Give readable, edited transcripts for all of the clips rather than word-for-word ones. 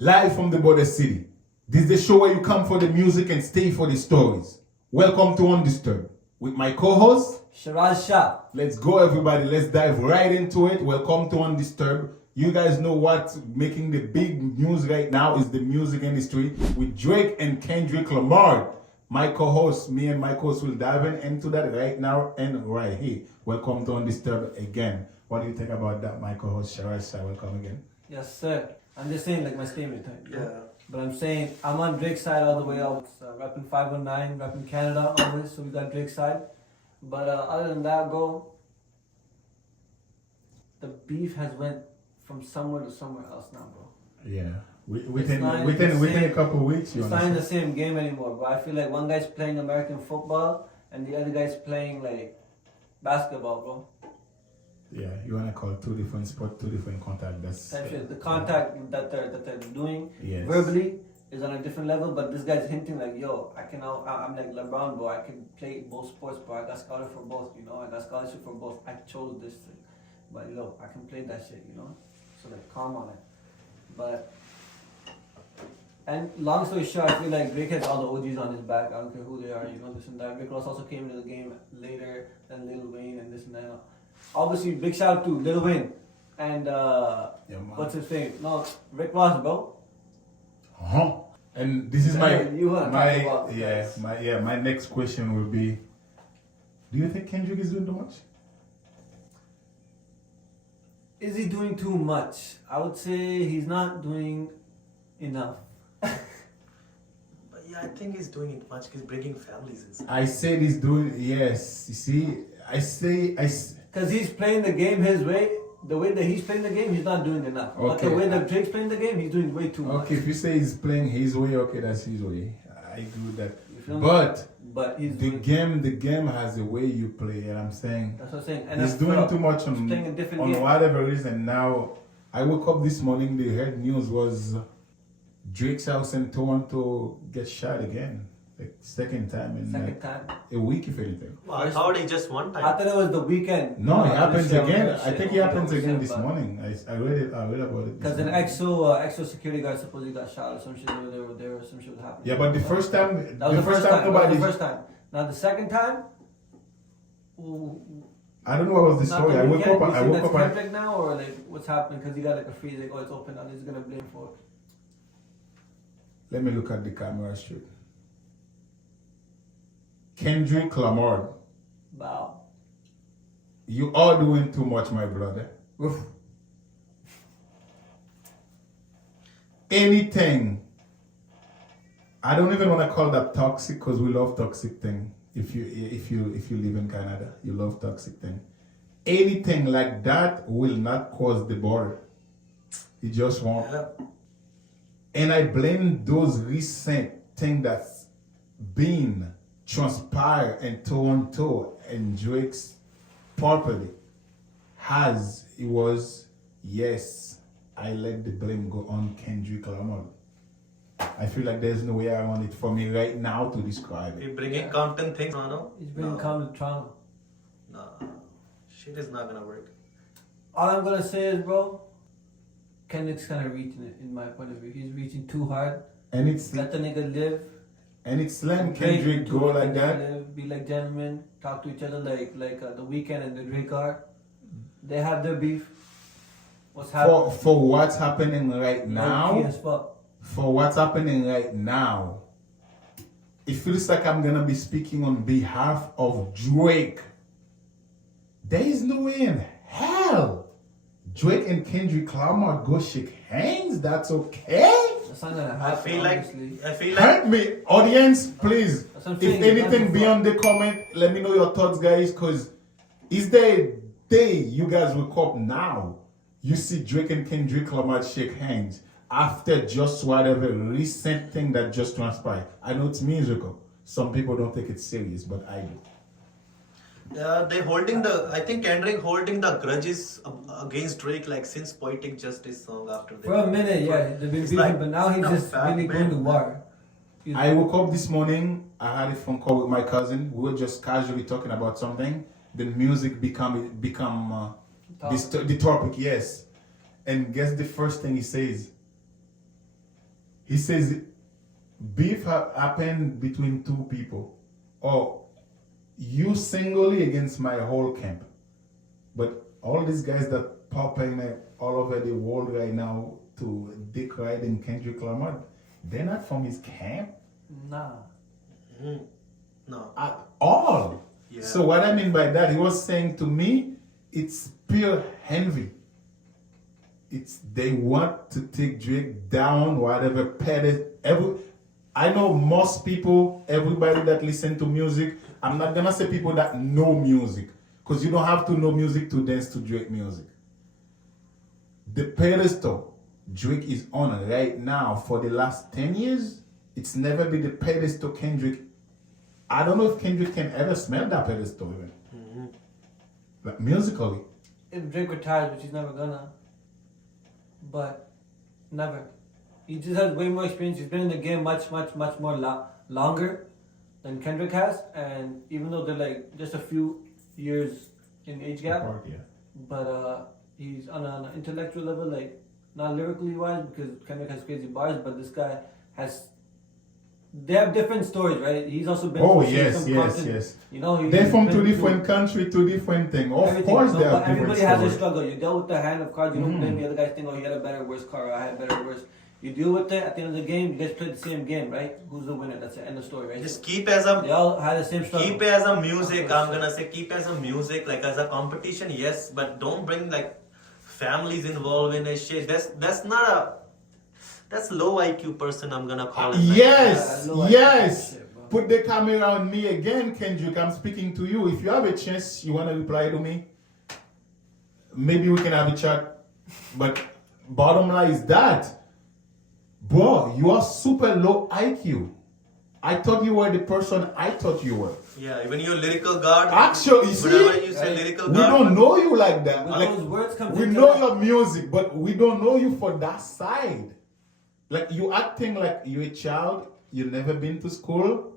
Live from the border city. This is the show where you come for the music and stay for the stories. Welcome to Undisturbed with my co-host Shiraz Shah. Let's go, everybody. Let's dive right into it. Welcome to Undisturbed. You guys know what's making the big news right now is the music industry with Drake and Kendrick Lamar. My co-host, me and my co-host will dive into that right now and right here. Welcome to Undisturbed again. What do you think about that, my co-host Shiraz Shah? Welcome again. Yes, sir. I'm just saying like my statement. Yeah. But I'm saying I'm on Drake's side all the way out. Repping 519, repping Canada on this, so we got Drake's side. But other than that, the beef has went from somewhere to somewhere else now, bro. Yeah. Within a couple of weeks, it's not in the same game anymore, bro. I feel like one guy's playing American football and the other guy's playing like basketball, bro. Yeah, you wanna call two different sports, two different contact. That's Type shit. The contact that they're doing yes. verbally is on a different level, but this guy's hinting like, yo, I'm like LeBron, bro. I can play both sports, bro. I got scholarship for both, you know. I got scholarship for both. I chose this thing, but yo, I can play that shit, you know. So like, calm on it. But and long story short, I feel like Drake has all the OGs on his back. I don't care who they are, you know, this and that. Rick Ross also came into the game later than Lil Wayne and this and that. Obviously, big shout out to Lil Wayne and what's his name? No, Rick Ross, bro. And this is my my my next question will be: do you think Kendrick is doing too much? Is he doing too much? I would say he's not doing enough. But yeah, I think he's doing it much. He's bringing families inside. I said he's doing yes. You see, Because he's playing the game his way. The way that he's playing the game, he's not doing enough. Okay. But the way that Drake's playing the game, he's doing way too much. Okay, if you say he's playing his way, okay, that's his way. I agree with that. But he's the game has a way you play, and I'm saying that's what I'm saying. And he's doing too much on game. whatever reason. Now, I woke up this morning. The head news was Drake's house in Toronto gets shot again, like second time in a week, if anything. Well, I thought he just one time. I thought it was the weekend. No, it happens again. I think it happens again this morning. I read about it. Because an EXO security guard supposedly got shot or some shit. There was some shit happening. Yeah, but the first time, that was the first time. The first time. Now the second time. I don't know what was the story. I woke up. Kendrick now, or like what's happening? Because he got like a freeze. Like, oh, it's open now. He's gonna blame for it. Let me look at the camera straight. Kendrick Lamar. Wow. You are doing too much, my brother. Oof. Anything. I don't even want to call that toxic because we love toxic thing. If you live in Canada, you love toxic thing. Anything like that will not cause the border. It just won't. Yeah. And I blame those recent things that's been transpired in Toronto and Drake's property yes, I let the blame go on Kendrick Lamar. I feel like there's no way around it for me right now to describe He's it. bringing Compton things, no? He's bringing calm to Toronto. No. Shit is not gonna work. All I'm gonna say is, bro, Kendrick's kind of reaching it, in my point of view. He's reaching too hard. And it's Let the nigga live. letting Kendrick go like that. Live, be like gentlemen, talk to each other like the Weeknd and the Drake are. They have their beef. What's happening? For what's happening right now. As fuck. For what's happening right now. It feels like I'm gonna be speaking on behalf of Drake. There is no way in hell Drake and Kendrick Lamar go shake hands. That's okay. That's not gonna happen. I feel like Help me, audience, please. That's what I'm If saying, anything beyond the comment, let me know your thoughts, guys. Cause is there a day you guys wake up now? You see Drake and Kendrick Lamar shake hands after just whatever recent thing that just transpired. I know it's musical. Some people don't take it serious, but I do. I think Kendrick holding the grudges against Drake like since Poetic Justice song after that. For a minute, yeah, they've been beefing, but now he's just really going to war. I woke up this morning, I had a phone call with my cousin. We were just casually talking about something. The music become the topic, yes. And guess the first thing he says? He says beef happened between two people, or you singly against my whole camp. But all these guys that popping all over the world right now to dick riding Kendrick Lamar, they're not from his camp. Nah. No. At all. Yeah. So what I mean by that, he was saying to me, it's pure envy. It's they want to take Drake down, whatever I know most people, everybody that listen to music, I'm not gonna say people that know music, because you don't have to know music to dance to Drake music. The pedestal Drake is on right now for the last 10 years, it's never been the pedestal Kendrick. I don't know if Kendrick can ever smell that pedestal even. Like musically. If Drake retires, which he's never gonna, but never. He just has way more experience. He's been in the game much more longer than Kendrick has, and even though they're like just a few years in age gap, Apart, yeah. but he's on an intellectual level, like not lyrically wise, because Kendrick has crazy bars, but this guy has. They have different stories, right? He's also been. Oh through yes, some yes, content. yes. You know, They're from two been different countries, two different things. Of everything. course, So, they have but different everybody has a stories. struggle. You dealt with the hand of cards. You don't blame the other guy's thing. Oh, he had a better, worse car. Or I had a better, worse. You deal with it. At the end of the game, you guys played the same game, right? Who's the winner? That's the end of the story, right? Just keep as a They all had the same struggle. keep as a music. I'm gonna say keep as a music, like as a competition, yes, but don't bring like families involved in this shit. That's not a that's low IQ person. I'm gonna call it. Yes, Yeah, I know yes. shit, bro. Put the camera on me again, Kendrick. I'm speaking to you. If you have a chance, you want to reply to me, maybe we can have a chat. But bottom line is that, bro, you are super low IQ. I thought you were the person I thought you were. Yeah, even your lyrical guard. Actually, you whenever see, you say lyrical we guard, don't know you like that. When Like, those words come we into know that- your music, but we don't know you for that side. Like you acting like you're a child. You never been to school.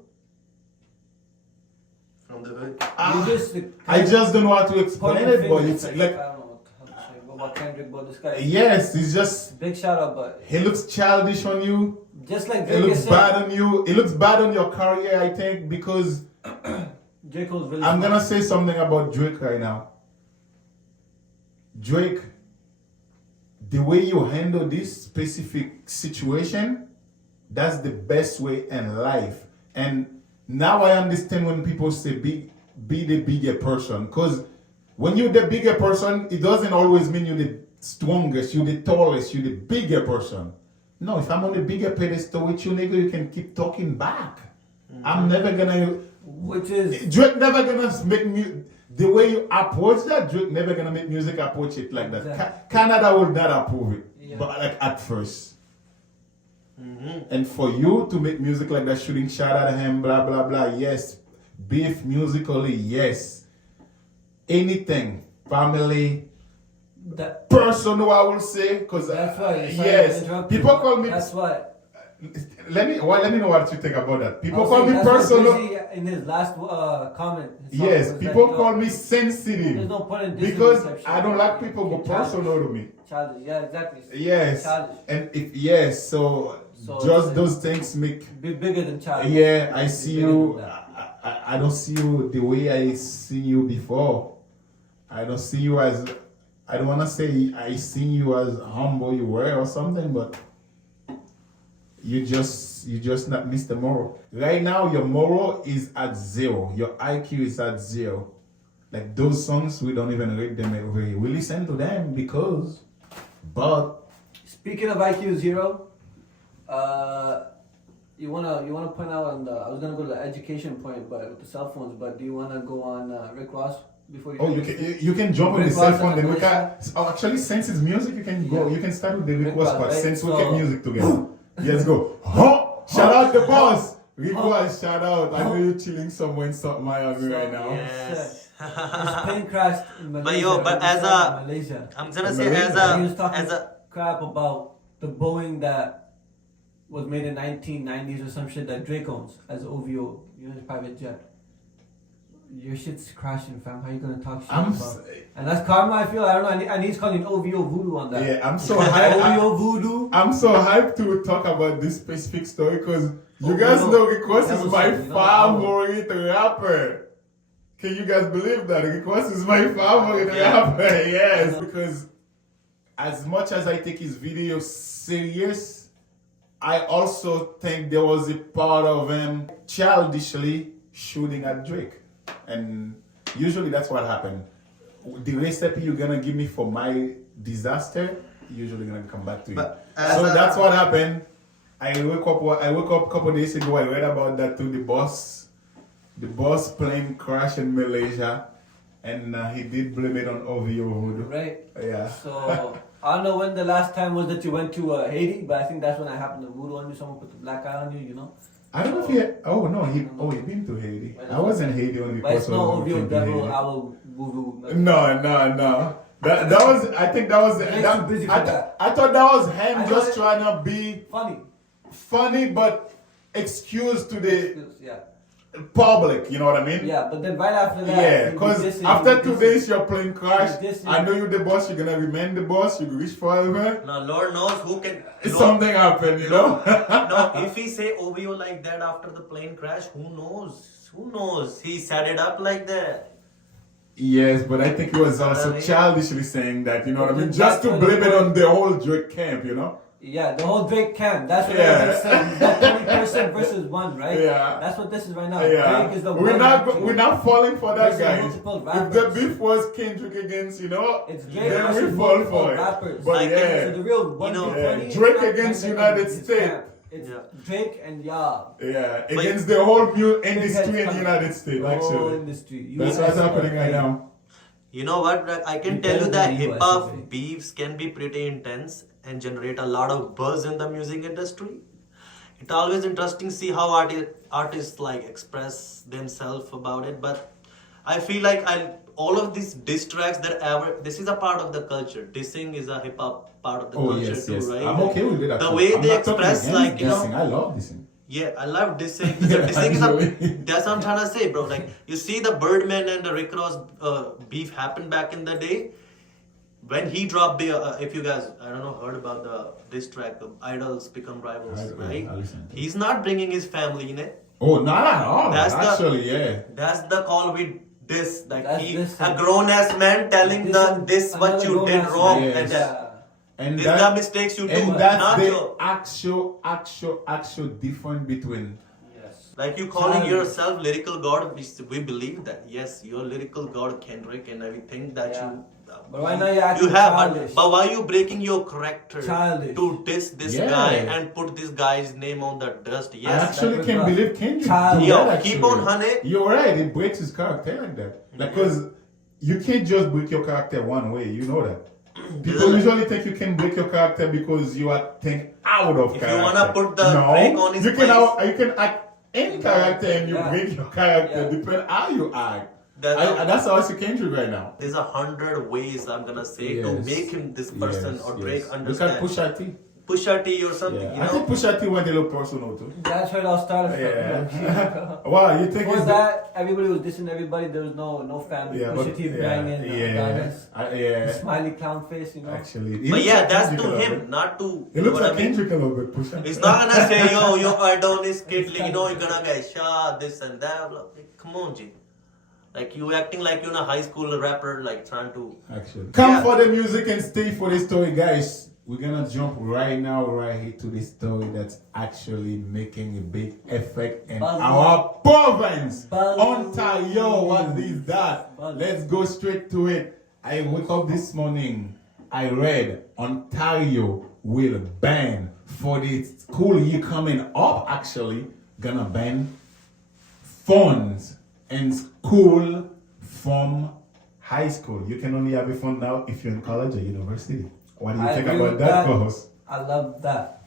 from the hood. I just don't know how to explain pointing it, but fingers, it's I like don't know how to say about Kendrick, but this guy. yes, it's just Big shout out, but he looks childish on you. just like It Drake looks is bad saying, on you. It looks bad on your career, I think, because J. Cole's really. I'm smart. gonna say something about Drake right now. Drake, the way you handle this specific situation, that's the best way in life. And now I understand when people say be the bigger person. Because when you're the bigger person, it doesn't always mean you're the strongest, you're the tallest, you're the bigger person. No, if I'm on the bigger pedestal with you, nigga, you can keep talking back. I'm never gonna. Which is Drake never gonna make me the way you approach that. Drake never gonna make music approach it like that. Exactly. Canada will not approve it, Yeah. but like at first. And for you to make music like that, shooting shot at him, blah blah blah. Yes, beef musically, yes. Anything, family, that. personal, I will say, because That's why. yes, people call me. That's why. Let me know what you think about that. People I'll call say me that's why personal. Drizzy in his last comment. his song Yes, was people like, call me There's sensitive no point in dissing because this type of I shit. don't like people go Childish. personal to me. Childish, yeah, exactly. Yes, Childish. and if yes, so just it's- those things make. Be bigger than childish. Yeah, I Be see bigger you. than that. I don't see you the way I see you before. I don't see you as. I don't wanna say I seen you as humble you were or something, but you just not Mr. Moral. Right now, your moral is at 0. Your IQ is at 0. Like those songs, we don't even rate them over here. We listen to them because, but Speaking of IQ 0, you wanna point out on the. I was gonna go to the education point, but with the cell phones. But do you wanna go on Rick Ross before you? oh, you can jump on the Rick cell Ross phone. and Then we the can. Oh, actually, since it's music, you can go. Yeah. You can start with the Rick request Ross, part. right? Since we So- get music together, let's go. Huh? Shout out the boss. Rick Ross, shout out. I know you're chilling somewhere in South Miami right now. Yes. His plane crashed in Malaysia. But right? as He a- crashed in Malaysia. I'm gonna say Malaysia. as And he was a talking as a crap about the Boeing that was made in 1990s or some shit that Drake owns as OVO, his private jet. Your shit's crashing, fam. How you gonna talk shit I'm about? And that's karma. I feel. I don't know. I need to call you OVO voodoo on that. Yeah, I'm so hyped. OVO voodoo. I'm so hyped to talk about this specific story because you guys no. know Request is That was my something, you know, favorite rapper. Can you guys believe that? Request is my favorite Yeah. rapper. Yes, because as much as I take his video serious, I also think there was a part of him childishly shooting at Drake. And usually that's what happened. The recipe you're gonna give me for my disaster, usually gonna come back to you. But So that's what happened. I woke up a couple days ago. I read about that too. The boss plane crash in Malaysia, and he did blame it on OVO voodoo. Right. Yeah. So I don't know when the last time was that you went to Haiti, but I think that's when it happened. The voodoo on you. Someone put the black eye on you. You know. I don't know if he. Oh no, he been to Haiti. I was in Haiti only But it's because no I OVO came to devil, Haiti. owl, voodoo. No. That was. I think that was. He's too busy for that. I thought that was him I know just it. trying to be funny, but excuse to the Yeah. public. You know what I mean? Yeah, but then right after that. Yeah, he because dissing, after he 2 dissing. days your plane crashed. He dissing. I know you're the boss. You're gonna remain the boss. You reach forever. Now, Lord knows who can. Something happened, you know. No, if he say OVO like that after the plane crash, who knows? Who knows? He set it up like that. Yes, but I think he was also childishly saying that, you know what I mean? Just to blame it on the whole Drake camp, you know? Yeah, the whole Drake camp. That's what Yeah. I just said. He's got 20% versus 1, right? Yeah. That's what this is right now. Yeah, Drake is the we're one not acting. we're not falling for that, Versus guys. multiple If rappers. the beef was Kendrick against, you know, It's Drake then we versus fall multiple for it. rappers. But Like, yeah, So the real one know, V20 is Drake not against Kendrick United and his States. camp. It's Yeah. Drake and y'all. yeah, But- against the whole industry in Big the heads United States, The whole actually. industry. That's US what's happening right and- now. You know what? Like, I can You tell you better that be hip US, hop okay. beefs can be pretty intense and generate a lot of buzz in the music industry. It's always interesting to see how artists like express themselves about it. But I feel like all of these diss tracks this is a part of the culture. Dissing is a hip hop part of the Oh, culture yes, too, yes. right? I'm okay with it. The actually. way I'm they not talking express, against like, you know- dissing. I love dissing. Yeah, I love dissing. Yeah, Dissing is actually. that's what I'm trying to say, bro. Like, you see the Birdman and the Rick Ross beef happened back in the day. When he dropped if you guys, I don't know, heard about the diss track, the Idols Become Rivals, right? I listened to it. He's not bringing his family in it. Oh, not at all. That's the- Actually, yeah. That's the call with this. Like, That's he, this- a grown ass man telling this what another you did grown-ass wrong, man. and Yes. these that- are the mistakes you do, And that's not the your. actual difference between. Yes. Like, you calling Childish. yourself lyrical god, we believe that. Yes, you're lyrical god, Kendrick, and everything that Yeah. you. But right now you're acting You have, childish. but why are you breaking your character Childish. to diss this Yeah. guy and put this guy's name on the dust? I Yes, actually that can't was believe Kendrick child- do Yo, that, keep actually. on, honey. You're right. It breaks his character like that. Like, cause you can't just break your character one way. You know that. People usually think you can break your character because you are think out of If you character. wanna put the no, break on his you can place. you can act in character and you Yeah. break your character. Yeah. Depend how you act. That's- That's how I see Kendrick right now. there's 100 ways I'm gonna say to Yes. make him this person Yes, or yes. Drake Look at understand. Pusha T. Pusha T or something, Yeah. you I know. think Pusha T went a little personal too. That's where it all started from. Yeah. Wow, you think Before it's that, everybody was dissing everybody. There was no family. Yeah, Pusha but T banging. yeah, yeah. Smiley clown face, you know. Actually, he But looks yeah, like that's Kendrick to a little him, bit. not to. He You looks know like what I mean? Kendrick a little bit. Pusha. It's not gonna say, yo, Adonis kid, you know, you're gonna get shot, this and that. Like, come on, G. Like, you acting like you're a high school rapper, like trying to. Actually, come Yeah. for the music and stay for the story, guys. We're gonna jump right now, right here to the story that's actually making a big effect in Buzz. our province, Buzz. Ontario. What is that? Buzz. Let's go straight to it. I woke up this morning. I read Ontario will ban for the school year coming up. Actually, gonna ban phones in school from high school. You can only have a phone now if you're in college or university. What do you I think agree about with that, that. co-host? I love that.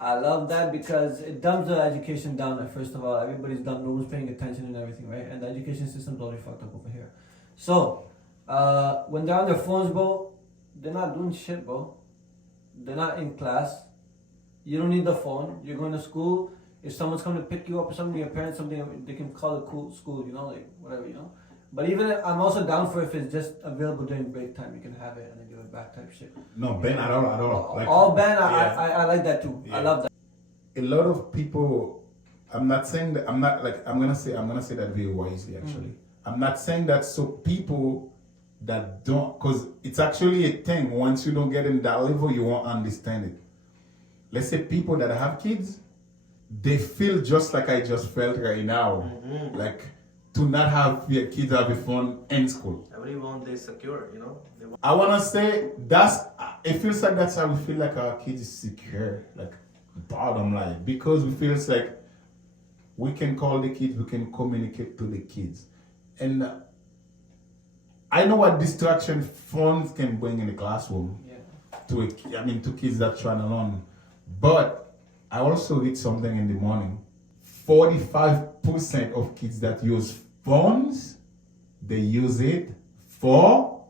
I love that because it dumbs the education down. Like, first of all, everybody's dumb, no one's paying attention and everything, right? And the education system's already fucked up over here. So, when they're on their phones, bro, they're not doing shit, bro. They're not in class. You don't need the phone. You're going to school. if someone's coming to pick you up or something, your parents something, they can call it cool school, you know, like whatever, you know. But even I'm also down for if it's just available during break time, you can have it and then give it back type shit. No, ban at all. Like, all ban, yeah. I like that too. Yeah. I love that. A lot of people, I'm not saying that, I'm gonna say that very wisely actually. I'm not saying that so people that don't, because it's actually a thing. Once you don't get in that level, you won't understand it. Let's say people that have kids, they feel just like I just felt right now. Like to not have your kids have a fun in school. Everyone they secure, you know. I wanna say it feels like that's how we feel like our kids is secure, like bottom line. Because we feel like we can call the kids, we can communicate to the kids. And I know what distraction phones can bring in the classroom to kids that trying to learn. But I also read something in the morning. 45% of kids that use phones, they use it for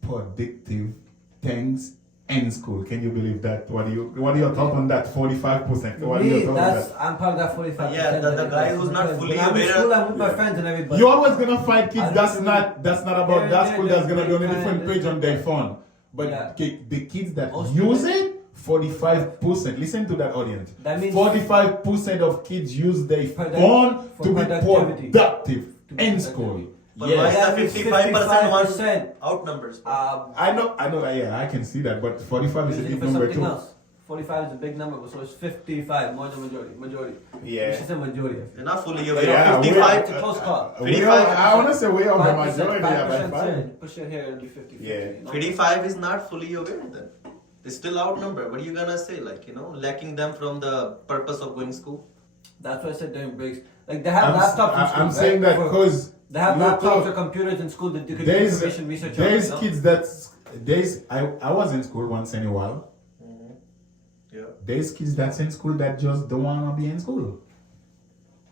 productive things in school. Can you believe that? What are your thoughts on that 45%? What are your thoughts on that? I'm part of that 45%. Yeah, the guy who's not fully I'm in aware. school, I'm with my friends and everybody. You're always gonna find kids that's not about that school that's gonna be on a different page on their phone. But the kids that use it, 45%. Listen to that audience. That means 45% of kids use their phone to be productive in school. But why is the 55% one outnumbers? I know that. Yeah, I can see that. But 45 is a big for number something too. else. 45 is a big number, so it's 55 more than majority. Yeah. We should say majority. They're not fully aware. Yeah, 55. It's a close call. 55. I want to say way over 5%, majority. Yeah, by 5%, five. push it here, it'll be 50. Yeah. You know? 55 is not fully aware then. They still outnumbered. What are you gonna say? Like, lacking them from the purpose of going school? That's why I said during breaks. Like they have laptops in school. I'm saying that because they have laptops or computers in school that you can do information research on. There's kids I was in school once in a while. Yeah. There's kids that's in school that just don't want to be in school.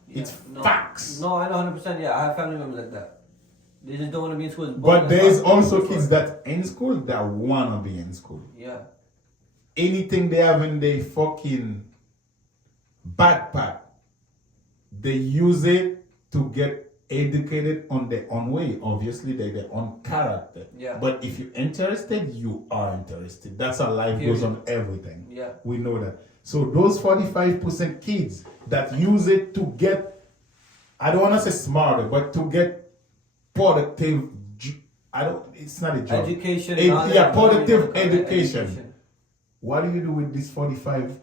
Yeah, It's facts. No, I know 100%. Yeah, I have family members like that. They just don't want to be in school. But there's also kids that in school that want to be in school. Yeah. Anything they have in their fucking backpack, they use it to get educated on their own way. Obviously, they're their own character. Yeah. But if you're interested, you are interested. That's how life goes on everything. Yeah. We know that. So those 45% kids that use it to get, I don't want to say smarter, but to get productive, it's not a job. Education. Productive education. What do you do with this 45%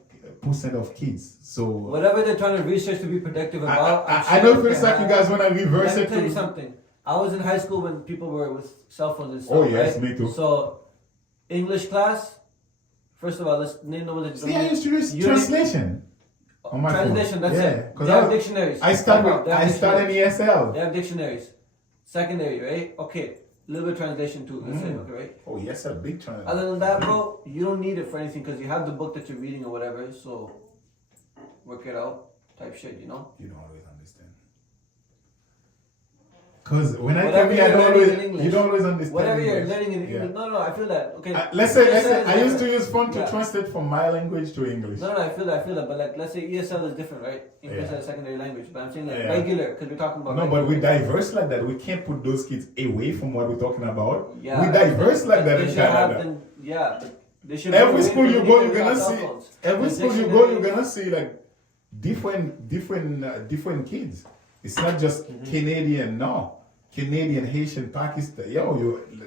of kids? So whatever they're trying to research to be productive about. I know it feels like you guys want to reverse Let me it. tell you something. I was in high school when people were with cell phones and stuff. Oh yes, right? me too. So English class. First of all, let's name the ones that. See, I used to use translation. On my Translation. phone. That's it. They have dictionaries. I started in ESL. They have dictionaries. Secondary, right? Okay. A little bit of translation too. That's it, okay, right? Oh yes, a big translation. Other than that, bro, you don't need it for anything because you have the book that you're reading or whatever. So work it out, type shit, you know. You don't always understand. Because when I came here, you don't always understand. Whatever you're English. learning in English. No, I feel that. Okay. Let's say I used to use phone to translate from my language to English. No, I feel that. But like, let's say ESL is different, right? English is a secondary language. But I'm saying like regular, because we're talking about. No, but we diverse like that. We can't put those kids away from what we're talking about. Yeah. We diverse like that in Canada. They should. Every school you go, you're gonna see. Every school you go, you're gonna see like different kids. It's not just Canadian, no. Canadian, Haitian, Pakistan,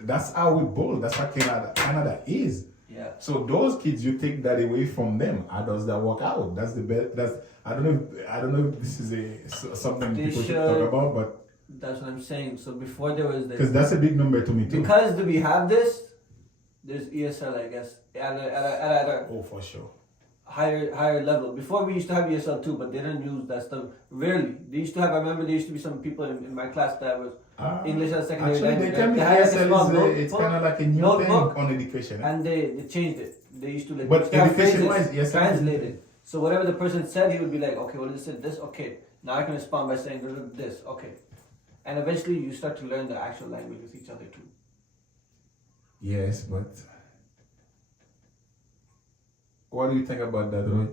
that's how we bowl. That's how Canada is. Yeah. So those kids, you take that away from them. How does that work out? That's the best. I don't know if this is something people should talk about, but that's what I'm saying. So before there was this, because that's a big number to me too. Because we have this, there's ESL, I guess, at a for sure. higher level. Before we used to have ESL too, but they didn't use that stuff. Rarely. They used to have. I remember there used to be some people in my class that was English as a secondary language. They tell me ESL it's kind of like a new thing on education. And they changed it. They used to but education-wise, ESL translated. So whatever the person said, he would be like, okay, what is it? This, okay. Now I can respond by saying this, okay. And eventually you start to learn the actual language with each other too. Yes, but what do you think about that, Roy?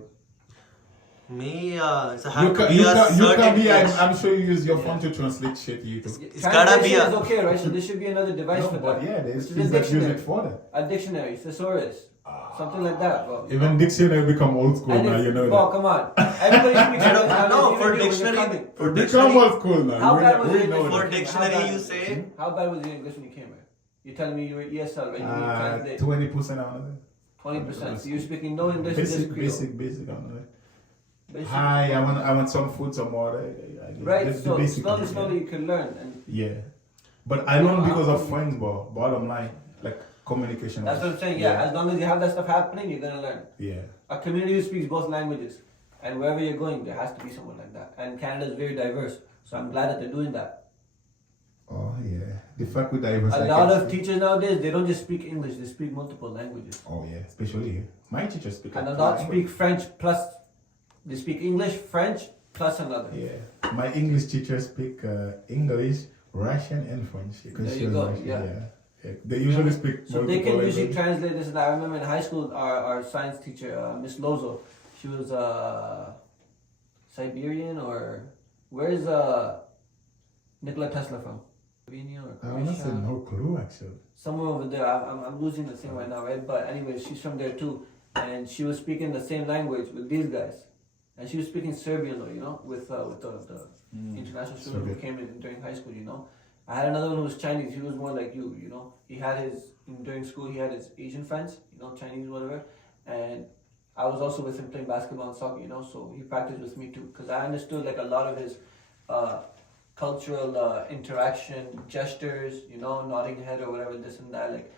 Me, it's a You have to can, be you a can, you certain can be. age. I'm sure you use your phone Yeah. to translate shit. YouTube. It's gotta be Translation a. is okay, right? So there should be another device No, for but that. yeah, there's Which is things that use it for that. a dictionary, thesaurus, something like that, bro. Even dictionary become old school And now. if- You know bro, that. come on. Everybody speaks I don't English. How know does it for even do when you're dictionary. coming? For Become dictionary, old school now. How bad was we your know English? for that. dictionary, How bad you was say. How bad was your English when you came here? You're telling me you were ESL, right? You need to translate 20% on it. 20%. So you're speaking no English, just Basic, Creole. basic on it. Basic. Hi, I want some food, some water. Right, That's the so basic slowly, of it, slowly you can learn. And Yeah. But I learned because of friends, bro. Bottom line, like communication. that's what I'm saying, yeah. As long as you have that stuff happening, you're going to learn. Yeah. A community who speaks both languages. And wherever you're going, there has to be someone like that. And Canada is very diverse. So I'm glad that they're doing that. Oh yeah. The fact with diverse. A lot of teachers nowadays, they don't just speak English, they speak multiple languages. Oh yeah, especially here. My teacher speak. And a like lot five speak French plus, they speak English, French plus another. Yeah. My English teacher speak English, Russian, and French. Because There she you was go, Russian, yeah. They usually speak. So they multiple can usually languages. translate this and that. I remember in high school, our science teacher, Miss Lozo, she was Siberian or where's Nikola Tesla from? Slovenia or I honestly Croatia? no clue actually. Somewhere over there. I'm losing the thing right now, right? But anyway, she's from there too, and she was speaking the same language with these guys, and she was speaking Serbian though, you know, with the international student who Serbian. came in during high school, you know. I had another one who was Chinese. He was more like you know. He had during school. He had his Asian friends, you know, Chinese whatever, and I was also with him playing basketball and soccer, you know. So he practiced with me too, because I understood like a lot of his cultural interaction, gestures, you know, nodding head or whatever, this and that. Like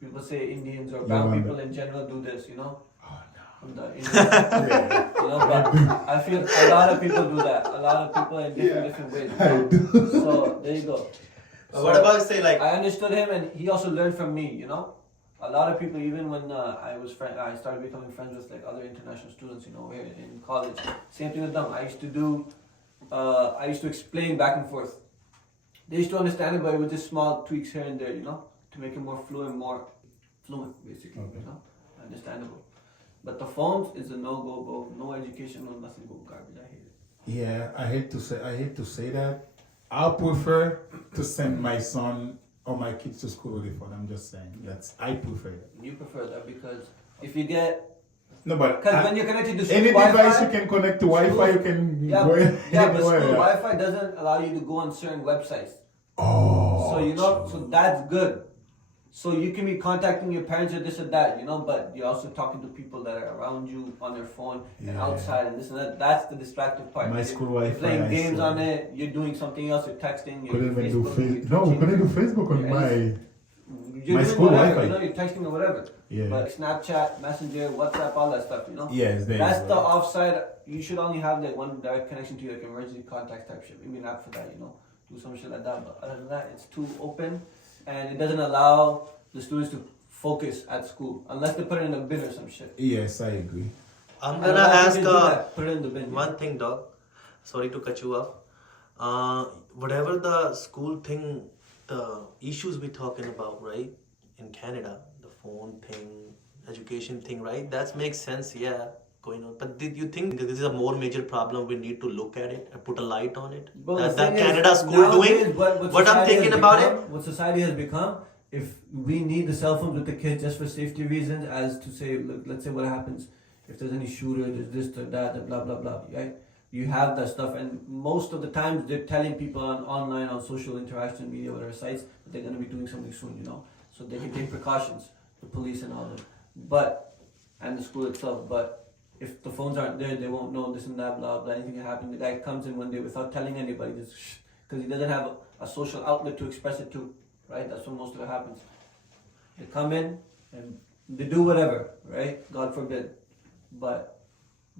people say Indians or brown Yeah, people in general do this, you know. Oh From the Indian, you know, but I feel a lot of people do that. A lot of people in different ways. no. I do. So there you go. What about say like? I understood him, and he also learned from me. You know, a lot of people, even when I started becoming friends with like other international students. You know, here in college. Same thing with them. I used to explain back and forth. They used to understand it, but with just small tweaks here and there. You know, to make it more fluent, basically. Okay. You know, understandable. But the phones is a no-go, bro. No education, no nothing, go garbage. I hate it. Yeah, I hate to say that. I prefer to send my son or my kids to school with a phone. I'm just saying I prefer that. You prefer that because if you get No, but because when you're connected to any Wi-Fi, device you can connect to Wi-Fi, you can yeah, go but anywhere. school Wi-Fi doesn't allow you to go on certain websites. Oh. So you know, so that's good. So you can be contacting your parents or this or that, you know, but you're also talking to people that are around you on their phone and Yeah. outside and this and that. That's the distractive part. My You're- school You're Wi-Fi, playing I games swear. on it. You're doing something else. You're texting. You're Couldn't even do Facebook. No, we couldn't do Facebook on Yeah, my. You're My doing school whatever, Wi-Fi. you know, you're texting or whatever. Yeah. But Snapchat, Messenger, WhatsApp, all that stuff, you know. Yes, there That's you the go. offside. You should only have like one direct connection to like emergency contact type shit. Maybe an app for that, you know. Do some shit like that. But other than that, it's too open, and it doesn't allow the students to focus at school unless they put it in a bin or some shit. Yes, I agree. I'm And a gonna lot of ask people do that, put it in the bin. one thing, dog. Sorry to cut you off. Whatever the school thing, the issues we're talking about, right? In Canada, the phone thing, education thing, right? That makes sense, yeah, going on. But did you think that this is a more major problem? We need to look at it and put a light on it. But That the thing is, Canada school nowadays, doing. what What I'm society thinking has about become- it. What society has become, if we need the cell phones with the kids just for safety reasons, as to say, look, let's say what happens if there's any shooter, there's this or that, and blah blah blah, right? You have that stuff, and most of the times they're telling people online, on social interaction media, whatever sites, that they're going to be doing something soon, you know, so they can take precautions, the police and all that, and the school itself. But if the phones aren't there, they won't know this and that, blah blah. Anything can happen. The guy comes in one day without telling anybody, just because he doesn't have a social outlet to express it to, right? That's when most of it happens. They come in and they do whatever, right? God forbid. But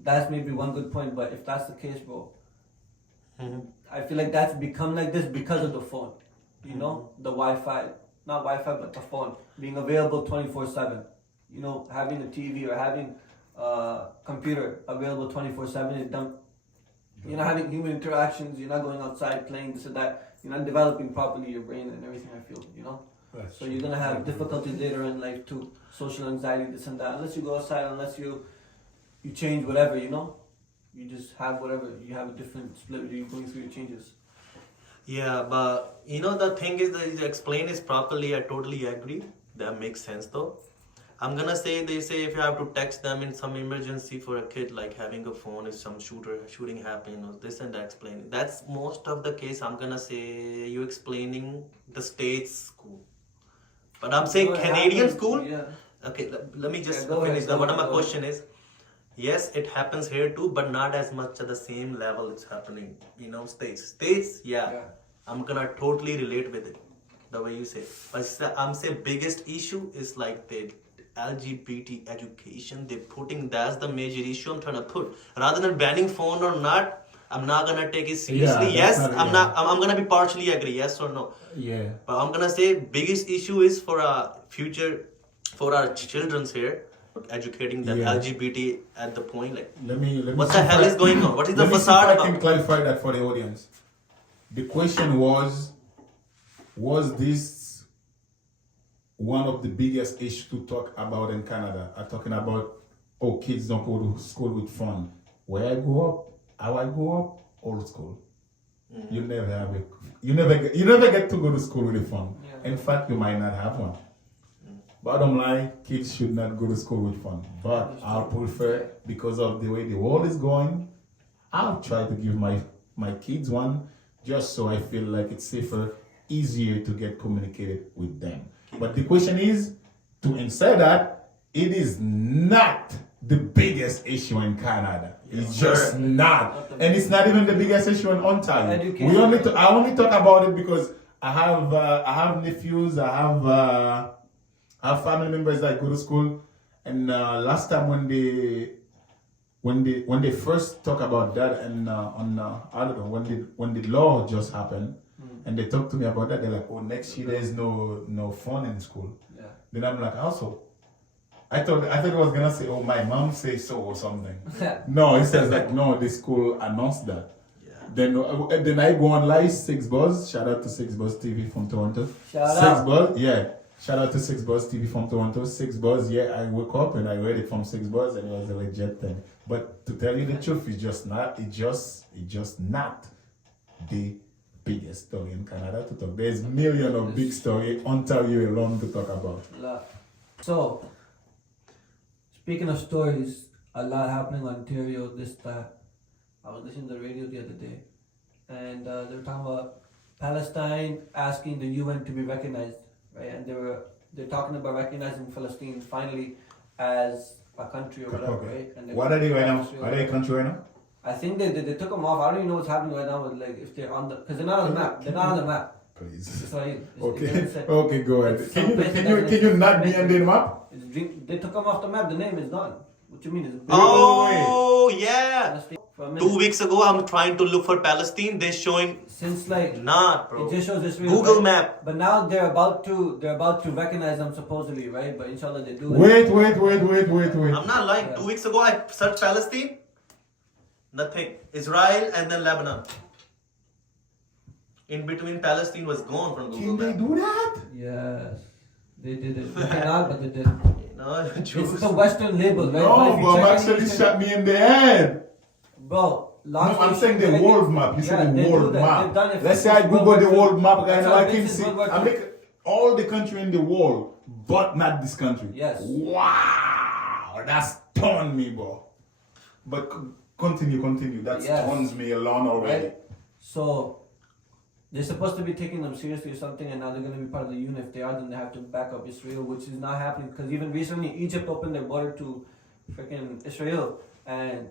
that's maybe one good point. But if that's the case, bro, I feel like that's become like this because of the phone. You know, the Wi-Fi, not Wi-Fi, but the phone being available 24/7. You know, having a TV or having a computer available 24/7 is done. You're not having human interactions. You're not going outside playing this or that. You're not developing properly your brain and everything. I feel, you know. That's So you're gonna have difficulties later in life too, social anxiety, this and that. Unless you go outside, unless you change whatever, you know. You just have whatever. You have a different split. You're going through your changes. Yeah, but you know the thing is that you explain this properly. I totally agree. That makes sense though. I'm gonna say they say if you have to text them in some emergency for a kid, like having a phone, if some shooting happened or this and that, explaining. That's most of the case. I'm gonna say you explaining the state's school, but I'm saying No, it Canadian happens, school. yeah. Okay, let me just Yeah, go finish. ahead, go What ahead, my go question is, yes, it happens here too, but not as much at the same level it's happening. States, yeah. I'm gonna totally relate with it, the way you say. But I'm saying biggest issue is like the LGBT education. They're putting that's the major issue I'm trying to put. Rather than banning phone or not, I'm not gonna take it seriously. Yeah, Yes, I'm gonna be partially agree. Yes or no. Yeah. But I'm gonna say biggest issue is for our future, for our children's here, educating the Yeah. LGBT at the point like. Let me What see the if hell I- is going on? What is the let me see facade if I can about? clarify that for the audience. The question was this one of the biggest issues to talk about in Canada? I'm talking about, oh, kids don't go to school with fun. Where I grew up, how I grew up, old school. You never have it. You never get to go to school with fun. Yeah. In fact, you might not have one. Bottom line, kids should not go to school with fun. But I'll prefer, because of the way the world is going, I'll try to give my kids one, just so I feel like it's safer, easier to get communicated with them. But the question is, to answer that, it is not the biggest issue in Canada. It's just not. And it's not even the biggest issue in Ontario. Education. I only talk about it because I have nephews, I have family members that go to school, and last time when they first talk about that, and I don't know when the law just happened, and they talk to me about that, they're like, oh, next year there's no phone in school. Yeah. Then I'm like, also, I thought it was gonna say, oh, my mom says so or something. No, it says like, no, the school announced that. Yeah. Then I go on live, Six Buzz. Shout out to Six Buzz TV from Toronto. Shout Six out. Buzz, yeah. Shout out to Six Buzz TV from Toronto. Six Buzz, yeah. I woke up and I read it from Six Buzz, and it was a legit thing. But to tell you the truth, it's just not. It's just not the biggest story in Canada to talk. There's millions of big story Ontario alone to talk about. So, speaking of stories, a lot happening in Ontario. I was listening to the radio the other day, and they were talking about Palestine asking the UN to be recognized, right? And they're talking about recognizing Palestine finally as a country or whatever, Okay. right? And What are they right now? Are they a country right now? I think they took them off. I don't even know what's happening right now with like if they're on the because they're not on the map. They're not on the map. Please. Israel. Okay, go ahead. It's Can some place that you doesn't not be exist. on the map? They took them off the map. The name is gone. What you mean? It's Oh yeah. Palestine for a minute. 2 weeks ago, I'm trying to look for Palestine. They're showing Since like not, bro. it just shows Israel. Google right? Map. But now they're about to recognize them supposedly, right? But inshallah they do. Wait. I'm not lying. Yeah. 2 weeks ago, I searched Palestine. Nothing. Israel and then Lebanon. In between, Palestine was gone from Google Can they Map. do that? Yes, they did it. They cannot, but they did. No, It's Jews. the Western label, right? No, But if you bro, check actually anything- shot me in the head. Bro, No, I'm saying the world map. You said they the do world that. They've done map. it Let's say since I Google the World War world map right That's now. how I it can is see. since World War I make all the country in the world, but not this country. Yes. Wow, that stunned me, bro. But continue. That Yes. stuns me alone already. Right? So they're supposed to be taking them seriously or something, and now they're going to be part of the UN. If they are, then they have to back up Israel, which is not happening because even recently Egypt opened their border to freaking Israel and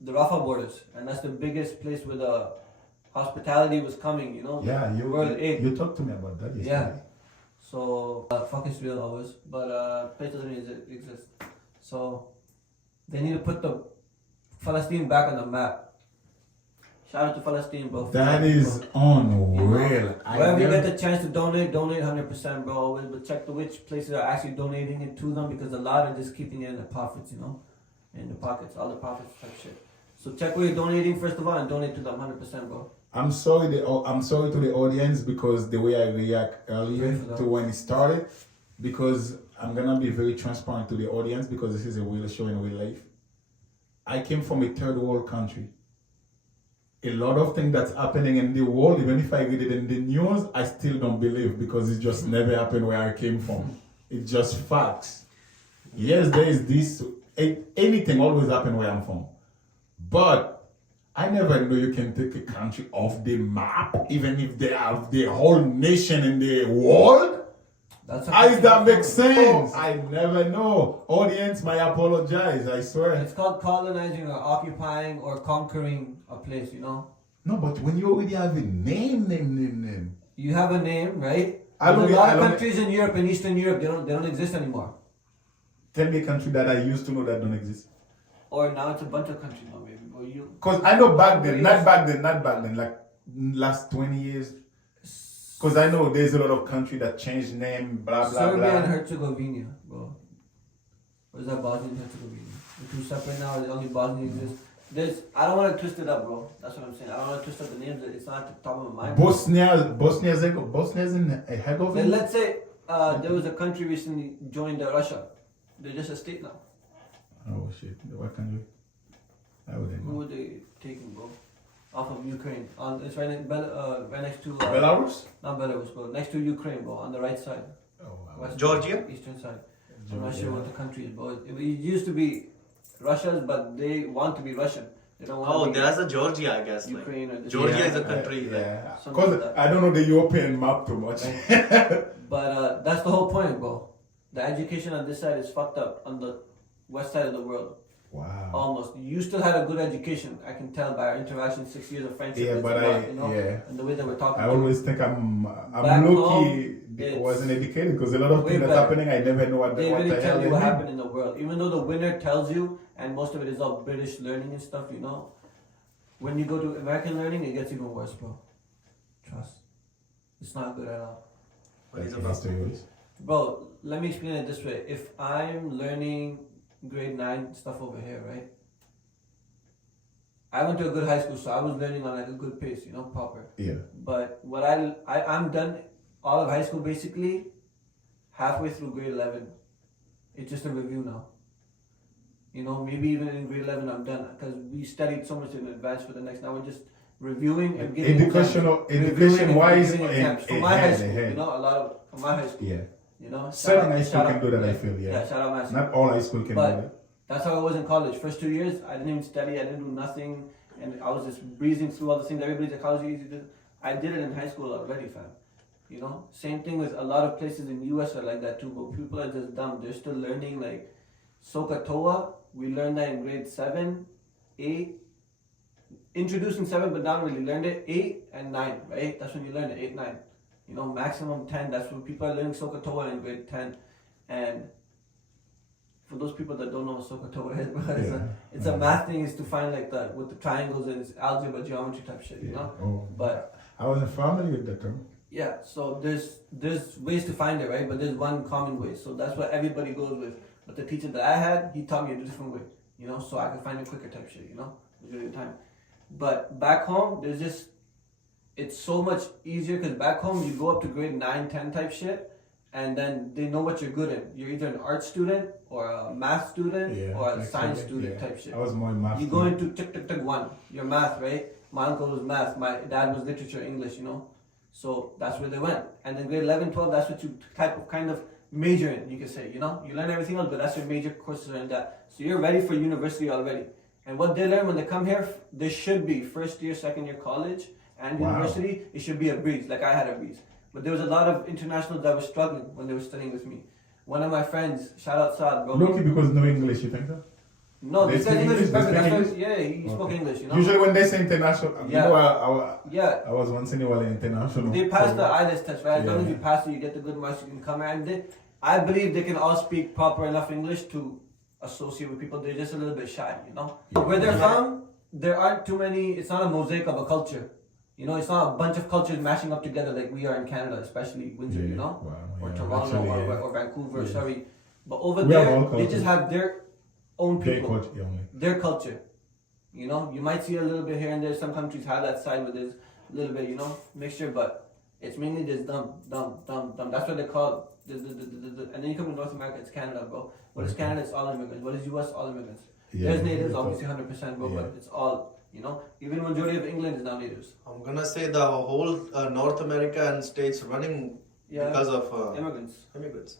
the Rafah borders, and that's the biggest place where the hospitality was coming. You know, Yeah, World Aid. you talked to me about that yesterday. Yeah. So fuck Israel always, but place doesn't exist. So they need to put the Palestine back on the map. Shout out to Palestine, bro. That is unreal. Wherever you get the chance to donate 100%, bro. Always, but check which places are actually donating it to them because a lot are just keeping it in the profits, you know, in the pockets, all the profits type shit. So check where you're donating first of all and donate to them 100%, bro. I'm sorry to the audience because the way I react earlier to when it started, because I'm gonna be very transparent to the audience because this is a real show in real life. I came from a third world country. A lot of things that's happening in the world, even if I read it in the news, I still don't believe because it just never happened where I came from. It's just facts. Yes, there is this. Anything always happen where I'm from. But I never know you can take a country off the map, even if they have the whole nation in the world. How does that make sense? I never know. Audience, I apologize. I swear. It's called colonizing or occupying or conquering a place, No, but when you already have a name. You have a name, right? There's a lot of countries in Europe and Eastern Europe, they don't exist anymore. Tell me a country that I used to know that don't exist. Or now it's a bunch of countries now, maybe. Because I know back then, not back then, like last 20 years. Because I know there's a lot of countries that changed name, blah, blah, Serbia blah. and Herzegovina, bro. Or is that Bosnia and Herzegovina? The two separate now, the only Bosnia exists. I don't want to twist it up, bro. That's what I'm saying. I don't want to twist up the names. It's not at the top of my mind. Bosnia's in Herzegovina? Then let's say there was a country recently joined Russia. They're just a state now. Oh shit! What country? I wouldn't know. Who were they taking, bro? Off of Ukraine. It's right next to Belarus? Not Belarus, bro. Next to Ukraine, bro. On the right side. Oh, West Georgia? Eastern side. Georgia. I'm not sure what the country is, bro. It used to be Russia's, but they want to be Russian. They don't want to be there's a Georgia, I guess. Ukraine Like. or Georgia is a country. Yeah. Something Because like that. I don't know the European map too much. But that's the whole point, bro. The education on this side is fucked up. On the west side of the world. Wow. Almost. You still had a good education. I can tell by our interaction, 6 years of friendship. Yeah, but and the way that we're talking. I always think I'm Back lucky home, I wasn't educated because a lot of way things that's better. happening, I never know what They the really hell tell they you what mean. happened in the world. Even though the winner tells you, and most of it is all British learning and stuff, When you go to American learning, it gets even worse, bro. Trust. It's not good at all. What is Like about? history. Bro, let me explain it this way. If I'm learning grade 9 stuff over here, right? I went to a good high school, so I was learning on like a good pace, proper. Yeah. But what I'm done all of high school basically halfway through grade 11. It's just a review now. Maybe even in grade 11 I'm done because we studied so much in advance for the next. Now we're just reviewing and giving Education-wise, from my high school. A lot of from my high school. Yeah. Certain high school can do that, I feel. Yeah, shout out my school. Not all high school can do that. That's how I was in college. First 2 years, I didn't even study. I didn't do nothing, and I was just breezing through all the things everybody's at college used to do. I did it in high school already, fam. Same thing with a lot of places in the U.S. are like that too. But people are just dumb. They're still learning like Sokotoa. We learned that in grade 7, 8. Introduced in 7, but not really learned it. 8 and 9, right? That's when you learn it. 8, 9. Maximum 10. That's when people are learning Sokotoa in grade 10, and for those people that don't know what Sokotoa is, but it's a math thing is to find like with the triangles and it's algebra, geometry type shit, Oh, But I wasn't familiar with that term. Yeah, so there's ways to find it, right? But there's one common way. So that's what everybody goes with. But the teacher that I had, he taught me a different way, so I could find it quicker type shit, majority of the time. But back home, it's so much easier because back home you go up to grade 9, 10 type shit. And then they know what you're good in. You're either an art student or a math student or a science student type shit. I was more in math. You go into tick 1. You're math, right? My uncle was math. My dad was literature, English, So that's where they went. And then grade 11, 12, that's what you kind of major in, you can say, You learn everything else, but that's your major courses are in that. So you're ready for university already. And what they learn when they come here, they should be first year, second year college and university. It should be a breeze, like I had a breeze. But there was a lot of internationals that were struggling when they were studying with me. One of my friends, shout out Saad, bro. Lucky because no English, you think so? No, this guy's English is perfect. He Okay. spoke English, Usually when they say international, I was once in a while in international. They pass the IELTS test, right? As long as Yeah. you pass it, you get the good marks, you can come here. And I believe they can all speak proper enough English to associate with people. They're just a little bit shy, Where they're from, there aren't too many, it's not a mosaic of a culture. It's not a bunch of cultures mashing up together like we are in Canada, especially Windsor, or Toronto or Vancouver, sorry. But over there, they just have their own people, their culture. You might see a little bit here and there. Some countries have that side where there's a little bit, mixture, but it's mainly just dumb. That's what they call it. And then you come to North America, it's Canada, bro. What is Canada? It's all immigrants. What is US? All immigrants. There's natives, yeah. obviously 100%, bro, Yeah. but it's all, even majority of England is now natives. I'm gonna say the whole North America and states running Yeah. because of Immigrants. immigrants.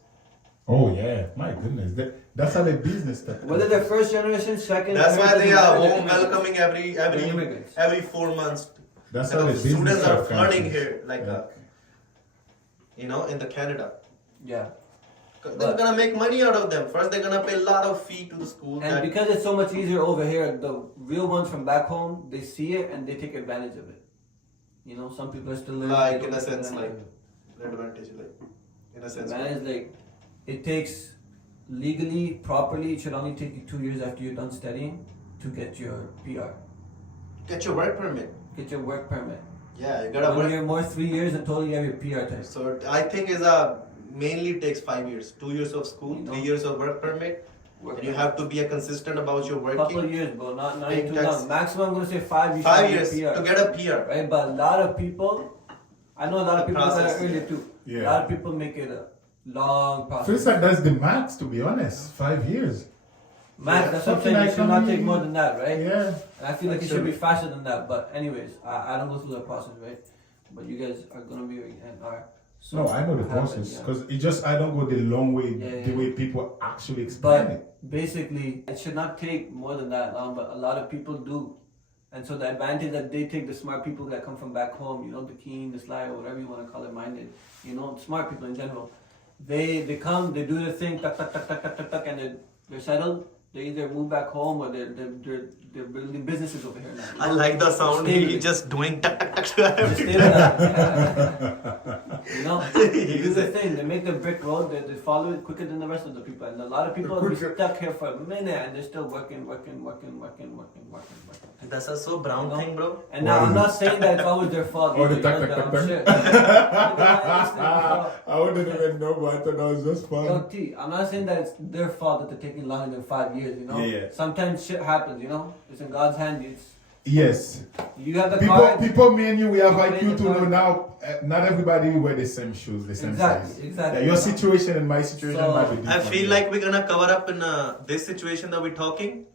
Oh yeah, my goodness. That's how the business started. Whether they're first generation, second, That's third, why they doesn't are matter, they're home immigrants. welcoming They're immigrants. every 4 months. That's And how the the business students are started. flooding here, like Yeah. in the Canada. Yeah. They're gonna make money out of them. First, they're gonna pay a lot of fee to the school. And because it's so much easier over here, the real ones from back home, they see it and they take advantage of it. Some people are still learning. like they in don't a take sense, advantage like of it. the advantage, like in a sense. Advantage, like, it takes legally, properly, it should only take you 2 years after you're done studying to get your PR. Get your work permit. Get your work permit. Yeah, you gotta 1 work. year more, 3 years until you have your PR type. So I think is mainly takes 5 years. 2 years of school, 3 years of work permit. And you have to be consistent about your working. Couple of years, bro, not Paying too tax. long. Maximum, I'm gonna say 5 years. 5 years PR, to get a PR. right? But a lot of people, I know a lot of people that process, are earlier too. Yeah. A lot of people make it a long process. Feels like that's the max, to be honest. 5 years. Max, that's what I'm saying. It should not take more than that, right? Yeah. And I feel like it should be faster than that. But anyways, I don't go through the process, right? But you guys are gonna be and are. So No, I know the it happens, process yeah. because it just I don't go the long way, Yeah, the yeah. way people actually explain it. But basically, it should not take more than that long. But a lot of people do, and so the advantage that they take, the smart people that come from back home, the keen, the sly, or whatever you want to call it, minded, smart people in general, they come, they do their thing, tuck, tuck, tuck, tuck, tuck, tuck, tuck, and they're settled. They either move back home or they're building businesses over here now. I like the sound. Stay with He it. just doing tuck tuck tuck. Just stay with that. They do the thing. They make the brick road. They follow it quicker than the rest of the people. And a lot of people will be stuck here for a minute and they're still working. That's a so brown thing, bro. And now I'm not saying that it's always their fault. Oh, the either, tuck, you know, tuck, I'm tuck, sure. I wouldn't even know, but I thought that was just Yo, fun. T, I'm not saying that it's their fault that they're taking longer than 5 years, Yeah. Sometimes shit happens, It's in God's hand. Yes. You have the People, card. me and you, we have People IQ in to the know card. now. Not everybody will wear the same shoes, the same Exactly, size. exactly. Yeah, your situation and my situation So, might be I different. feel like we're gonna cover up in this situation that we're talking.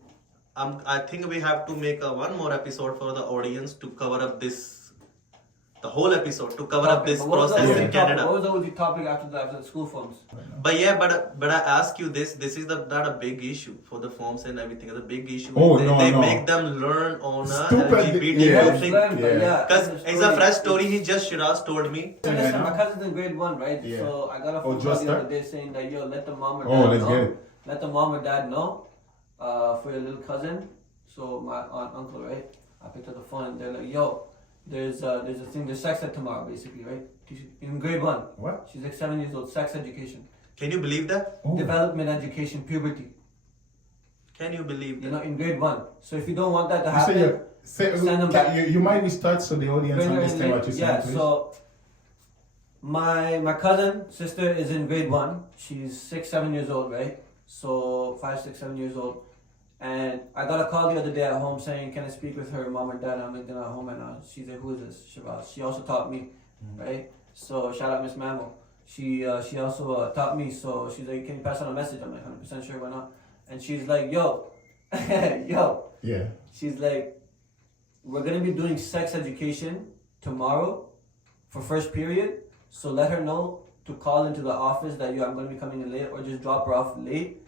I think we have to make one more episode for the audience to cover up the whole episode to cover up this But what was process the in Canada. What was the OG topic after the school forms? But I ask you this is not a big issue for the forms and everything. It's a big issue. Oh, they no. make them learn on Stupid, LGBT yeah. thing. Yeah. Because it's a fresh story. He just Shiraz told me. Listen, my cousin's in grade 1, right? Yeah. So I got a Oh, phone call just the other that? day saying that, yo, let the mom or dad Oh, let's know. get it. Let the mom or dad know for your little cousin. So my aunt, uncle, right? I picked up the phone and they're like, yo, there's a thing, there's sex ed tomorrow, basically, right? In grade 1. What? She's like 7 years old, sex education. Can you believe that? Oh. Development education, puberty. Can you believe that? In grade 1. So if you don't want that to You say happen, you're- say- send them back. you might restart so the audience Very understand what you're saying. Yeah, please. so my cousin sister is in grade 1. She's 6, 7 years old, right? So 5, 6, 7 years old. And I got a call the other day at home saying, can I speak with her mom or dad? I'm like, they're not home right now. She's like, who is this? Shiraz. She also taught me, right? So shout out Miss Mammo. She also taught me. So she's like, can you pass on a message? I'm like, 100% sure, why not? And she's like, yo, yo. Yeah. She's like, we're gonna be doing sex education tomorrow for first period. So let her know to call into the office that I'm gonna be coming in late, or just drop her off late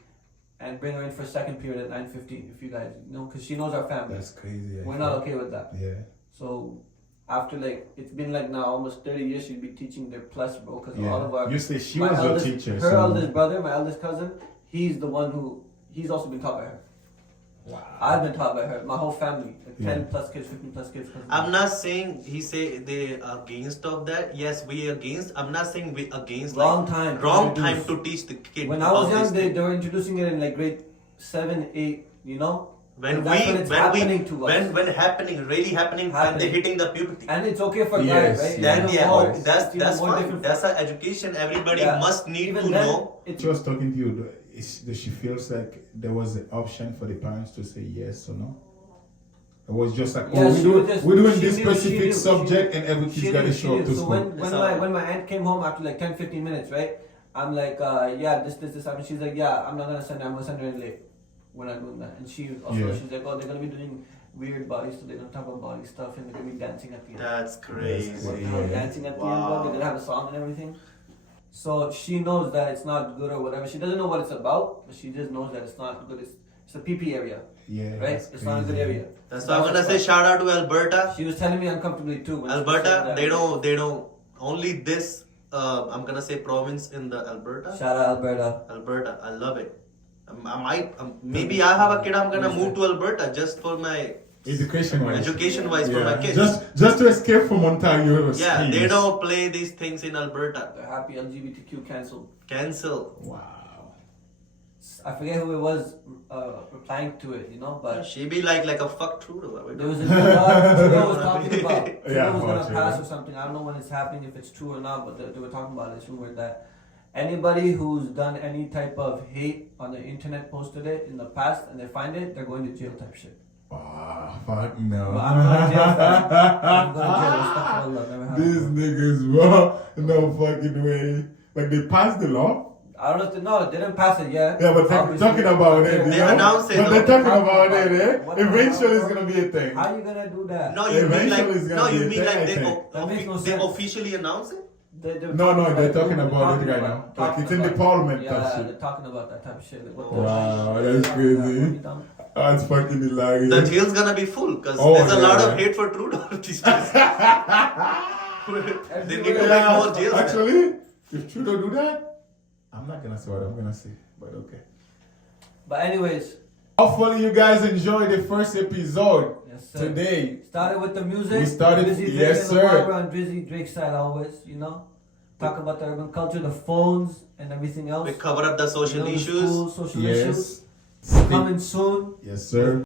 and bring her in for second period at 9:15. If you guys because she knows our family. That's crazy. We're not okay with that. Yeah. So after it's been now almost 30 years, she'd be teaching their plus, bro. Because Yeah. all of our You say she my was your eldest, teacher. her so- eldest brother, my eldest cousin, he's the one he's also been taught by her. Wow. I've been taught by her. My whole family, Yeah. 10 plus kids, 15 plus kids. I'm not saying he say they against of that. Yes, we against. I'm not saying we against. Wrong time. Wrong to time introduce. to teach the kid. When I was about young, this they thing. were introducing it in grade 7, 8. When And that's when it's happening to us. when happening, really happening, when they're hitting the puberty. And it's okay for Yes, guys, right? yeah. Then It's yeah, more- that's it's more fine. different That's for- an education. Everybody Yeah. must need Even to then, know. it's Just talking to you, she feels like there was an option for the parents to say yes or no. It was just like, Yeah, oh, she was just- we're doing she this knew, she specific knew, subject she and every She kid's got to knew, show up to so school. when my aunt came home after 10, 15 minutes, right? I'm like, yeah, this happened. She's like, yeah, I'm not gonna send her. I'm gonna send her in late. we're not doing that. And she also, Yeah. she's like, oh, they're gonna be doing weird body stuff. They're gonna talk about body stuff, and they're gonna be dancing at the end. That's crazy. That's What the crazy. hell, Yeah. dancing at the end, bro? They're gonna have a song and everything. So she knows that it's not good or whatever. She doesn't know what it's about, but she just knows that it's not good. It's a PP area, Yeah. right? that's It's not a good crazy. area. That's why I'm gonna say shout out to Alberta. She was telling me uncomfortably too. when she said Alberta, that. they don't only this. I'm gonna say province in the Alberta. Shout out Alberta. Alberta, I love it. Maybe I have a kid. I'm gonna move to Alberta just for my Education wise. education wise for my kids. Just to escape from Ontario. Yeah, they schemes. don't play these things in Alberta. They're happy LGBTQ canceled. Cancel. Wow. I forget who it was replying to it, you know, but She be like a fuck Trudeau. there was a new law Trudeau was talking about. Trudeau Yeah, was watch gonna it, pass yeah. or something. I don't know when it's happening, if it's true or not, but they were talking about it. It's rumored that anybody who's done any type of hate on the internet, posted it in the past, and they find it, they're going to jail type shit. Ah, fuck no. But I'm going to jail, fam. I'm going to jail. Astaghfirullah, never happened. These niggas, bro. No fucking way. Like they passed the law. I don't know if they, no, they didn't pass it yet. Yeah, but they're Obviously. talking about it. They you know? announced it, But they're though. talking about it, eh? What the Eventually hell, it's gonna be a thing. How you gonna do that? No, you mean like Eventually it's gonna be a thing, I they think. That makes no they sense. officially announce it? No, they're talking about it right now. Like Talking it's in the about- parliament Yeah, type they're shit. talking about that type of shit. Like, what the Wow, hell? that's Yeah, crazy. what you done? That's fucking hilarious. The jail's gonna be full because Oh, there's a lot yeah. of hate for Trudeau these days. They need to make Yeah, more jails. actually, if Trudeau do that, I'm not gonna say what I'm gonna say, but okay. But anyways, Hopefully you guys enjoyed the first episode yes, sir. today. Started with the music. We started- Drizzy, Drake, yes, and Lamar. sir. We're on Drizzy Drake's side always, you know. Talk about the urban culture, the phones, and everything else. We cover up the social You know, the issues. schools, social issues. Yes. Coming soon. Yes, sir.